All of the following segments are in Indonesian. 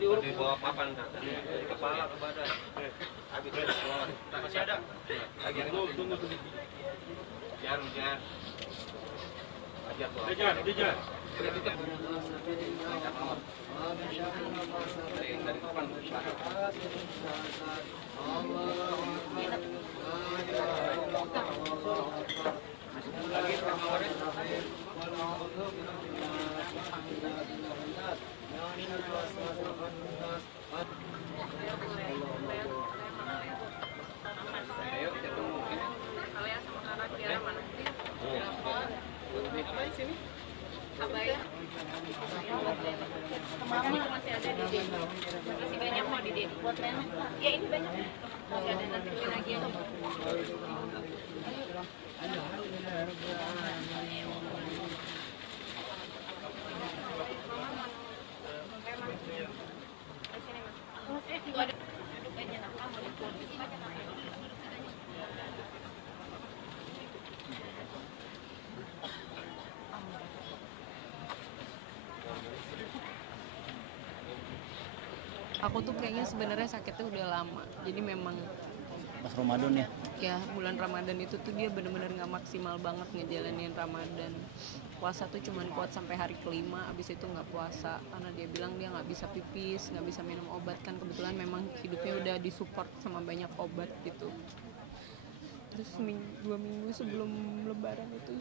Diurut di bawah papan dari kepala ke badan. Habis itu masih ada. Lagi tunggu. Jar. Ajar. Dari depan. Lagi masih ada di sini. Masih banyak mau di sini. Buat nenek. Ya ini banyak. Masih ada nanti beli lagi ya. Aku tuh kayaknya sebenarnya sakitnya udah lama. Jadi memang Pas Ramadan ya. ya bulan Ramadan itu tuh dia bener-bener nggak maksimal banget ngejalanin Ramadan. Puasa tuh cuman kuat sampai hari kelima, abis itu nggak puasa karena dia bilang dia nggak bisa pipis, nggak bisa minum obat, kan kebetulan memang hidupnya udah disupport sama banyak obat gitu. Terus 2 minggu sebelum Lebaran itu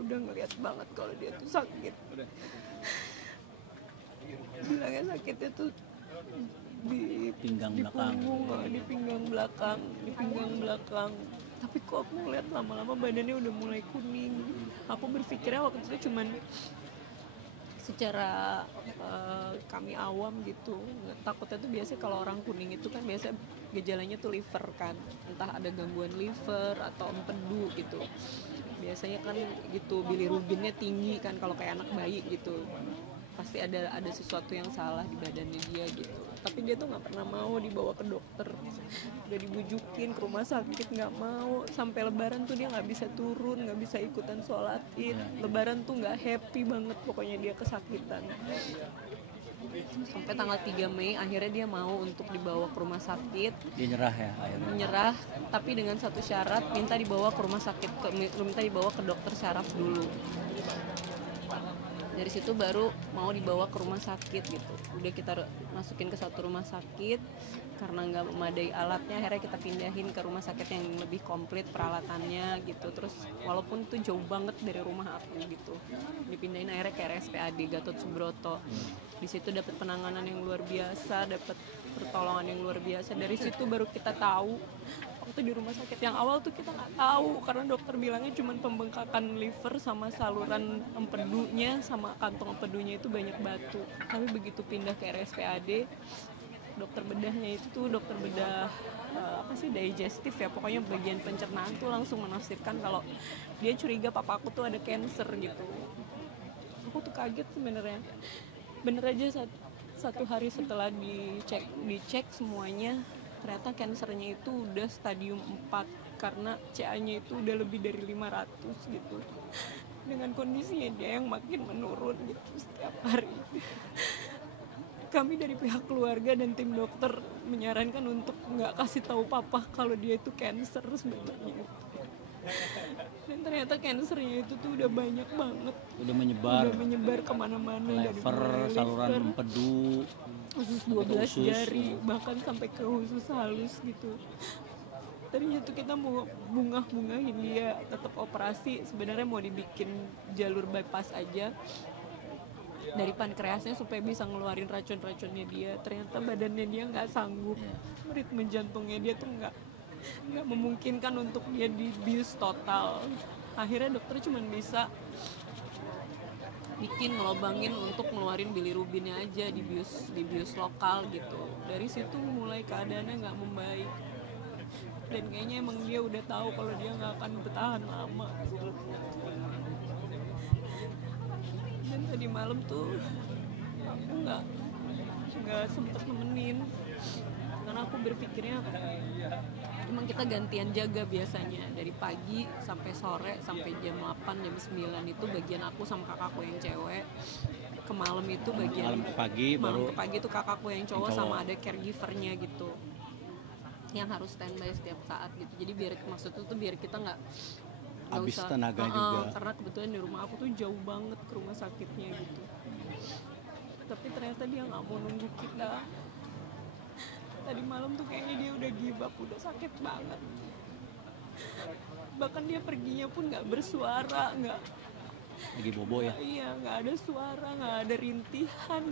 udah ngeliat banget kalau dia tuh sakit. Bilangnya sakitnya tuh di Pinggang di belakang. punggung, di pinggang belakang. Tapi kok aku ngeliat lama-lama badannya udah mulai kuning. Aku berpikirnya waktu itu cuman secara kami awam gitu, takutnya tuh biasa kalau orang kuning itu kan biasa gejalanya tuh liver kan, entah ada gangguan liver atau empedu gitu. Biasanya kan gitu bilirubinnya tinggi kan kalau kayak anak bayi gitu, pasti ada sesuatu yang salah di badannya dia gitu. Tapi dia tuh nggak pernah mau dibawa ke dokter, udah dibujukin ke rumah sakit nggak mau. Sampai Lebaran tuh dia nggak bisa turun, nggak bisa ikutan sholat id. Lebaran tuh nggak happy banget, pokoknya dia kesakitan. Sampai tanggal 3 Mei akhirnya dia mau untuk dibawa ke rumah sakit. Dia nyerah ya akhirnya. Menyerah, tapi dengan satu syarat, minta dibawa ke rumah sakit, minta dibawa ke dokter syaraf dulu. Dari situ baru mau dibawa ke rumah sakit gitu. Udah kita masukin ke satu rumah sakit, karena nggak memadai alatnya akhirnya kita pindahin ke rumah sakit yang lebih komplit peralatannya gitu. Terus walaupun itu jauh banget dari rumah aku gitu, dipindahin akhirnya ke RSPAD Gatot Subroto. Di situ dapat penanganan yang luar biasa, dapat pertolongan yang luar biasa. Dari situ baru kita tahu. Waktu di rumah sakit yang awal tuh kita nggak tahu, karena dokter bilangnya cuma pembengkakan liver sama saluran empedunya sama kantong empedunya itu banyak batu. Tapi begitu pindah ke RSPAD, dokter bedahnya itu dokter bedah digestif ya, pokoknya bagian pencernaan tuh langsung menafsirkan kalau dia curiga papa aku tuh ada cancer gitu. Aku tuh kaget sebenarnya. Bener aja satu hari setelah dicek semuanya, ternyata kansernya itu udah stadium 4 karena CA-nya itu udah lebih dari 500 gitu. Dengan kondisinya dia yang makin menurun gitu setiap hari. Kami dari pihak keluarga dan tim dokter menyarankan untuk nggak kasih tahu papa kalau dia itu kanker sebenarnya. Dan ternyata kansernya itu tuh udah banyak banget. Udah menyebar kemana-mana, lever, dari saluran empedu, usus 12 jari, bahkan sampai ke usus halus gitu. Tadinya tuh kita mau bungahin dia, tetap operasi, sebenarnya mau dibikin jalur bypass aja dari pankreasnya supaya bisa ngeluarin racun-racunnya dia. Ternyata badannya dia nggak sanggup, ritme jantungnya dia tuh nggak memungkinkan untuk dia dibius total. Akhirnya dokter cuma bisa ngelobangin untuk ngeluarin bilirubinnya aja, dibius lokal gitu. Dari situ mulai keadaannya nggak membaik, dan kayaknya emang dia udah tahu kalau dia nggak akan bertahan lama gitu. Dan tadi malam tuh aku nggak sempet nemenin, karena aku berpikirnya Emang kita gantian jaga biasanya dari pagi sampai sore sampai jam 8 jam 9 itu bagian aku sama kakakku yang cewek. Ke malam itu bagian Malam ke pagi malam baru ke pagi itu kakakku yang cowok cowok. sama ada caregivernya gitu yang harus standby setiap saat gitu. Jadi biar maksud itu tuh biar kita nggak habis usah, tenaga juga. karena kebetulan di rumah aku tuh jauh banget ke rumah sakitnya gitu. Tapi ternyata dia nggak mau nunggu kita. Tadi malam tuh kayaknya dia udah give up, udah sakit banget. Bahkan dia perginya pun nggak bersuara, nggak Lagi bobo ya. iya, nggak ada suara, nggak ada rintihan,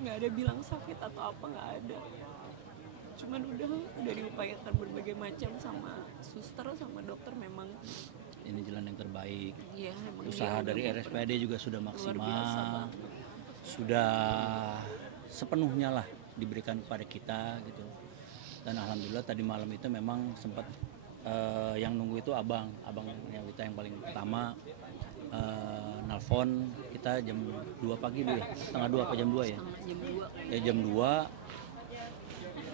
nggak ada bilang sakit atau apa, nggak ada. Cuman udah diupayakan berbagai macam sama suster sama dokter, memang Ini jalan yang terbaik. iya emang Usaha dia dari udah RSPAD juga sudah biasa maksimal. banget. Sudah sepenuhnya lah diberikan kepada kita gitu. Dan alhamdulillah tadi malam itu memang sempat yang nunggu itu abang yang kita yang paling pertama nelfon kita jam 2 pagi dulu ya, setengah 2 apa jam 2 ya? Setengah jam 2 kayaknya. Ya jam 2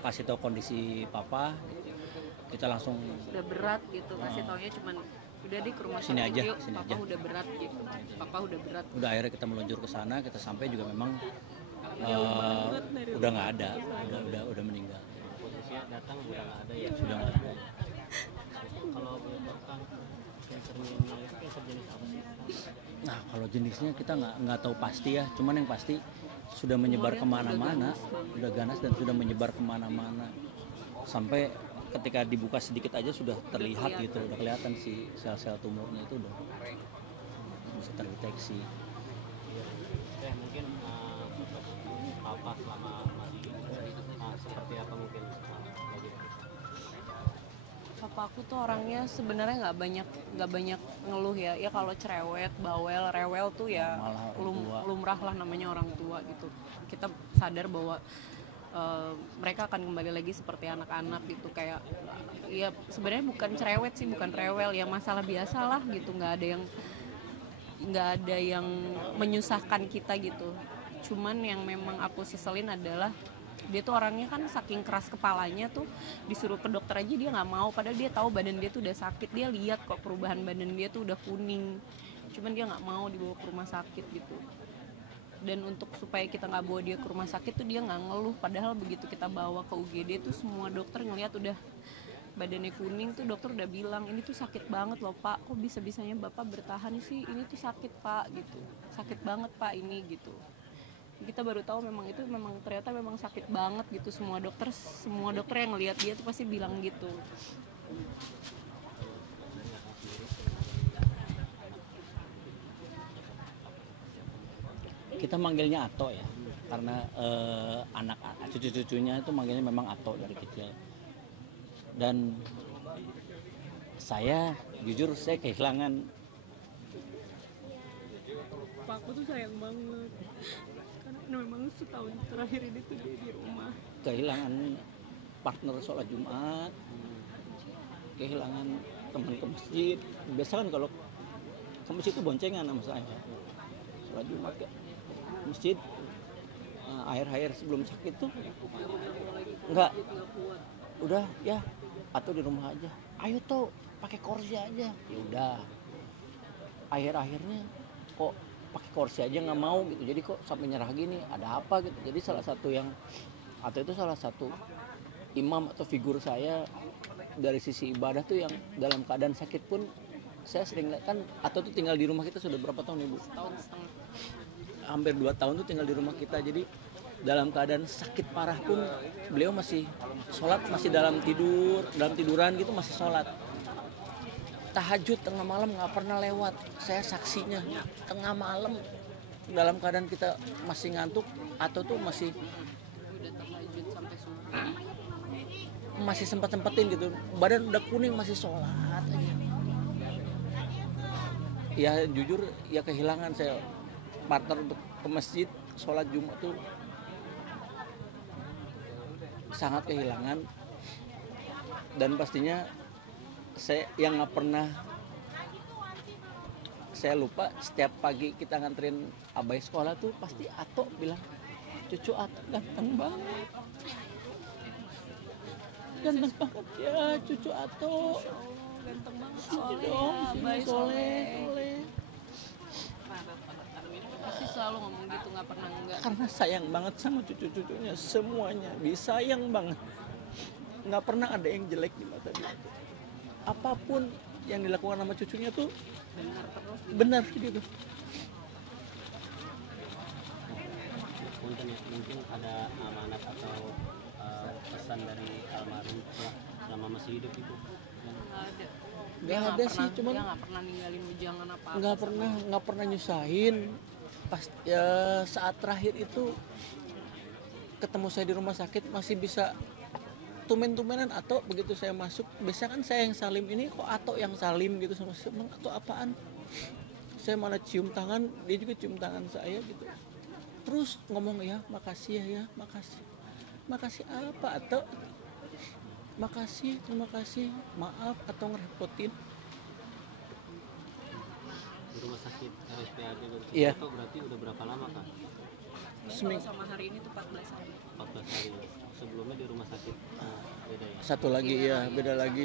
kasih tahu kondisi papa, kita langsung Udah berat gitu, kasih taunya cuman udah deh ke rumah Sini sakit aja, yuk, sini papa aja. udah berat gitu, papa udah berat. udah akhirnya kita meluncur ke sana, kita sampai juga memang Jauh banget dari udah rumah nggak ada, ke sana. udah meninggal, Posisinya datang udah nggak ada ya. sudah nggak ada. Kalau menyebabkan kansernya itu kanker jenis apa sih? Nah kalau jenisnya kita nggak tahu pasti ya, cuman yang pasti sudah menyebar Tumornya tuh kemana-mana, udah ganas dan sudah menyebar kemana-mana, sampai ketika dibuka sedikit aja sudah terlihat gitu, udah kelihatan si sel-sel tumornya itu udah bisa terdeteksi. Ya mungkin papa selama masih seperti apa mungkin bagi Papa aku tuh orangnya sebenarnya nggak banyak ngeluh ya. Ya kalau cerewet, bawel, rewel tuh ya Malah orang tua. lumrah lah, namanya orang tua gitu. Kita sadar bahwa mereka akan kembali lagi seperti anak-anak gitu, kayak ya sebenarnya bukan cerewet sih, bukan rewel, ya masalah biasa lah gitu. Nggak ada yang menyusahkan kita gitu. Cuman yang memang aku seselin adalah dia tuh orangnya kan saking keras kepalanya tuh, disuruh ke dokter aja dia nggak mau, padahal dia tahu badan dia tuh udah sakit, dia lihat kok perubahan badan dia tuh udah kuning, cuman dia nggak mau dibawa ke rumah sakit gitu. Dan untuk supaya kita nggak bawa dia ke rumah sakit tuh dia nggak ngeluh, padahal begitu kita bawa ke UGD tuh semua dokter ngelihat udah badannya kuning tuh, dokter udah bilang ini tuh sakit banget loh pak, kok bisa-bisanya bapak bertahan sih, ini tuh sakit pak gitu, sakit banget pak ini gitu. Kita baru tahu memang itu memang ternyata memang sakit banget gitu. Semua dokter yang ngelihat dia tuh pasti bilang gitu. Kita manggilnya Ato ya, karena anak cucu-cucunya itu manggilnya memang Ato dari kecil. Dan saya jujur saya kehilangan. Pak aku tuh sayang banget karena memang setahun terakhir ini tuh dia di rumah. Kehilangan partner sholat Jumat, kehilangan teman ke masjid. Biasa kan kalau ke masjid itu boncengan sama saya, sholat Jumat ke masjid. Akhir-akhir sebelum sakit tuh enggak, udah ya atau di rumah aja, ayo tuh pakai kursi aja, ya udah. Akhir-akhirnya kok pakai kursi aja nggak mau gitu, jadi kok sampai nyerah gini, ada apa gitu. Jadi salah satu yang atau itu salah satu imam atau figur saya dari sisi ibadah tuh, yang dalam keadaan sakit pun saya sering lihat kan. Atau tuh tinggal di rumah kita sudah berapa tahun ibu? Setahun setengah. Hampir 2 tahun tuh tinggal di rumah kita. Jadi dalam keadaan sakit parah pun beliau masih sholat, masih dalam tiduran gitu masih sholat. Tahajud tengah malam nggak pernah lewat, saya saksinya. Tengah malam dalam keadaan kita masih ngantuk atau tuh masih Udah tahajud sampai subuh. masih sempat-sempetin gitu, badan udah kuning masih sholat aja. Ya jujur ya kehilangan saya partner untuk ke masjid sholat Jumat tuh sangat kehilangan. Dan pastinya saya yang nggak pernah saya lupa, setiap pagi kita nganterin Abai sekolah tuh pasti Ato bilang, cucu Ato ganteng banget. ganteng banget ya cucu Ato. Ganteng banget Sini soleh dong, ya, sini baik soleh. Pasti selalu ngomong gitu, nggak pernah enggak. Karena sayang banget sama cucu-cucunya, semuanya disayang banget. Nggak pernah ada yang jelek di mata dia. Apapun yang dilakukan sama cucunya tuh Benar terus. benar gitu. Punten ya, mungkin ada amanat atau pesan dari almarhum selama masih hidup itu. Nggak ada. Nggak ada sih, cuman dia nggak pernah ninggalin ujangan apa. nggak pernah nyusahin. Pas ya, saat terakhir itu ketemu saya di rumah sakit masih bisa tumen-tumenan Ato begitu saya masuk. Biasanya kan saya yang salim, ini kok Ato yang salim gitu sama saya. Emang Ato apaan? Saya malah cium tangan, dia juga cium tangan saya gitu. Terus ngomong ya makasih ya makasih. Makasih apa Ato? Makasih, terima kasih. Maaf atau ngerepotin. Di rumah sakit RSPAD Iya. itu berarti udah berapa lama kan? Kalau sama hari ini tuh 14 hari. 14 hari. Sebelumnya di rumah sakit beda ya. Satu lagi ya, beda lagi.